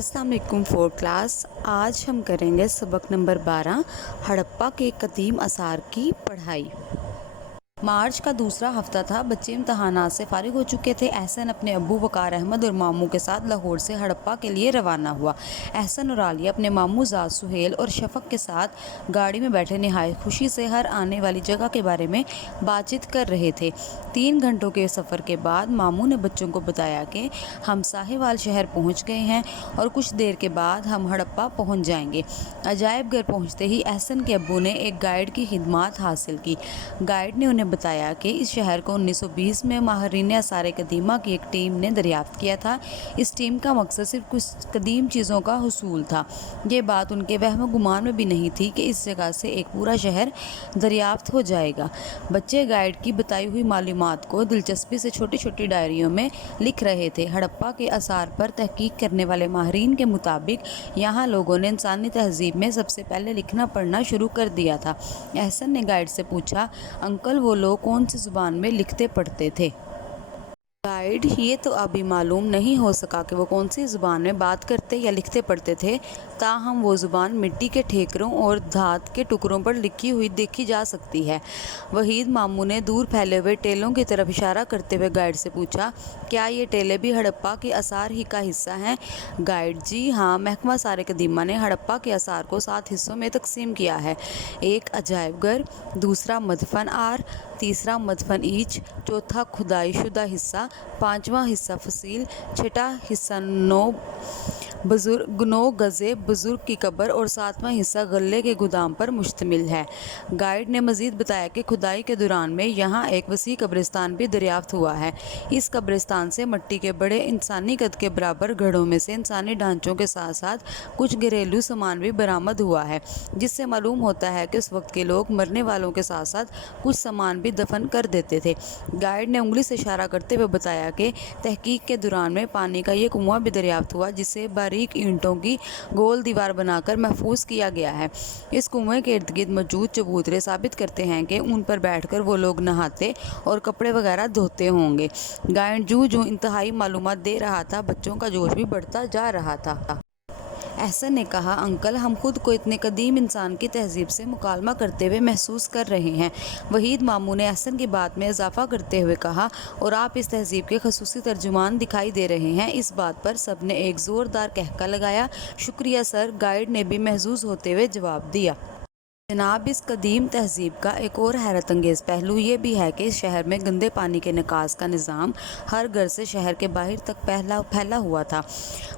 अस्सलाम वालेकुम fourth class. आज हम करेंगे सबक नंबर 12 हड़प्पा के कदीम आसार की पढ़ाई। मार्च का दूसरा हफ्ता था। बच्चे इम्तहानात से फारिग हो चुके थे। एहसन अपने अब्बू वकार अहमद और मामू के साथ लाहौर से हड़प्पा के लिए रवाना हुआ। एहसन और आलिया अपने मामू ज़ाद सुहेल और शफक के साथ गाड़ी में बैठे नहायत खुशी से हर आने वाली जगह के बारे में बातचीत कर रहे थे। 3 घंटों के सफ़र के बाद मामू ने बच्चों को बताया कि हम साहिवाल शहर पहुँच गए हैं और कुछ देर के बाद हम हड़प्पा पहुँच जाएंगे। अजायब घर पहुँचते ही एहसन के अब्बू ने एक गाइड की खिदमत हासिल की। गाइड ने उन्हें बताया कि इस शहर को 1920 में माहिरीन आसार कदीमा की एक टीम ने दरियाफ्त किया था। इस टीम का मकसद सिर्फ कुछ कदीम चीज़ों का हुसूल था। ये बात उनके वहम गुमान में भी नहीं थी कि इस जगह से एक पूरा शहर दरियाफ्त हो जाएगा। बच्चे गाइड की बताई हुई मालूमात को दिलचस्पी से छोटी छोटी डायरियों में लिख रहे थे। हड़प्पा के आसार पर तहकीक करने वाले माहिरीन के मुताबिक यहाँ लोगों ने इंसानी तहजीब में सबसे पहले लिखना पढ़ना शुरू कर दिया था। एहसन ने गाइड से पूछा, अंकल वो लोग कौन सी ज़ुबान में लिखते पढ़ते थे? गाइड, ये तो अभी मालूम नहीं हो सका कि वो कौन सी ज़ुबान में बात करते या लिखते पढ़ते थे। ताहम वो ज़ुबान मिट्टी के ठेकरों और धात के टुकड़ों पर लिखी हुई देखी जा सकती है। वहीद मामू ने दूर फैले हुए टेलों की तरफ इशारा करते हुए गाइड से पूछा, क्या ये टेले भी हड़प्पा के आसार ही का हिस्सा हैं? गाइड, जी हाँ, महकमा आसार कदीमा ने हड़प्पा के आसार को 7 हिस्सों में तकसीम किया है। 1 अजायब घर, दूसरा मदफन आर, तीसरा मदफन ईच, चौथा खुदाई शुदा हिस्सा, 5वां हिस्सा फसील, 6ठा हिस्सा नौ गज़े बुज़ुर्ग की कब्र और 7वां हिस्सा गले के गोदाम पर मुश्तमिल है। गाइड ने मज़ीद बताया कि खुदाई के दौरान में यहाँ एक वसी कब्रिस्तान भी दरियाफ्त हुआ है। इस कब्रिस्तान से मट्टी के बड़े इंसानी कद के बराबर घड़ों में से इंसानी ढांचों के साथ साथ कुछ घरेलू सामान भी बरामद हुआ है, जिससे मालूम होता है कि उस वक्त के लोग मरने वालों के साथ साथ कुछ सामान भी दफन कर देते थे। गाइड ने उंगली से इशारा करते हुए बताया कि तहकीक के दौरान में पानी का ये कुआं भी दरियाफ्त हुआ, जिसे बारीक ईंटों की गोल दीवार बनाकर महफूज किया गया है। इस कुएं के इर्द गिर्द मौजूद चबूतरे साबित करते हैं कि उन पर बैठकर वो लोग नहाते और कपड़े वगैरह धोते होंगे। गाइड जूं इंतहाई मालूमात दे रहा था, बच्चों का जोश भी बढ़ता जा रहा था। एहसन ने कहा, अंकल, हम खुद को इतने कदीम इंसान की तहजीब से मुकालमा करते हुए महसूस कर रहे हैं। वहीद मामू ने एहसन की बात में इजाफा करते हुए कहा, और आप इस तहजीब के खसूसी तर्जुमान दिखाई दे रहे हैं। इस बात पर सब ने एक ज़ोरदार कहका लगाया। शुक्रिया सर, गाइड ने भी महजूज होते हुए जवाब दिया। जनाब, इस कदीम तहजीब का एक और हैरत अंगेज़ पहलू ये भी है कि इस शहर में गंदे पानी के निकास का निज़ाम हर घर से शहर के बाहर तक फैला हुआ था।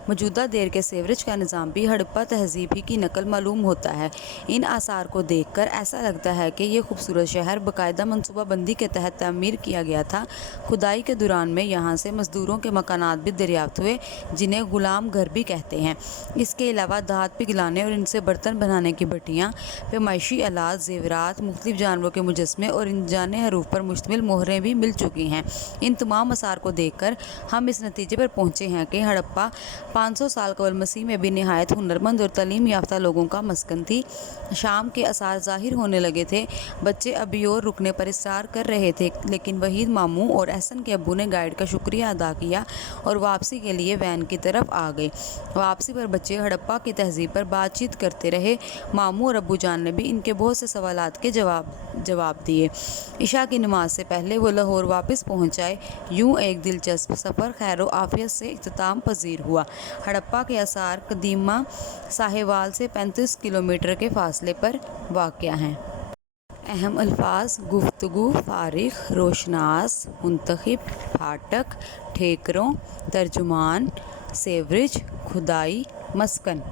मौजूदा देर के सीवरेज का निज़ाम भी हड़प्पा तहजीब ही की नकल मालूम होता है। इन आसार को देखकर ऐसा लगता है कि ये खूबसूरत शहर बाकायदा मनसूबाबंदी के तहत तामीर किया गया था। खुदाई के दौरान में यहाँ से मजदूरों के मकानात भी दरियाफ्त हुए, जिन्हें गुलाम घर भी कहते हैं। इसके अलावा धात पिघलाने और इनसे बर्तन बनाने की भट्टियाँ, पैमाइशी आलात, जेवरात, मुख्तलिफ जानवरों के मुजस्मे और इंजान हरूफ पर मुश्तमिल मोहरें भी मिल चुकी हैं। इन तमाम आसार को देखकर हम इस नतीजे पर पहुँचे हैं कि हड़प्पा 500 साल कबल मसीह में भी नहायत हुनरमंद और तालीम याफ्ता लोगों का मस्कन थी। शाम के आसार ज़ाहिर होने लगे थे। बच्चे अभी और रुकने पर इसरार कर रहे थे, लेकिन वहीद मामू और एहसन के अब्बू ने गाइड का शुक्रिया अदा किया और वापसी के लिए वैन की तरफ आ गए। वापसी पर बच्चे हड़प्पा की तहजीब पर बातचीत करते रहे। मामू और अब्बू जान ने भी इनके बहुत से सवालात के जवाब दिए। इशा की नमाज से पहले वो लाहौर वापस पहुँच आए। यूँ एक दिलचस्प सफ़र खैर आफियत से इख्तिताम पजीर हुआ। हड़प्पा के आसार कदीमा साहिवाल से 35 किलोमीटर के फासले पर वाक़या हैं। अहम अल्फाज: गुफ्तगू, फारिग, रोशनास, मुंतखब, फाटक, ठेकरों, तर्जुमान, सेवरेज, खुदाई, मस्कन।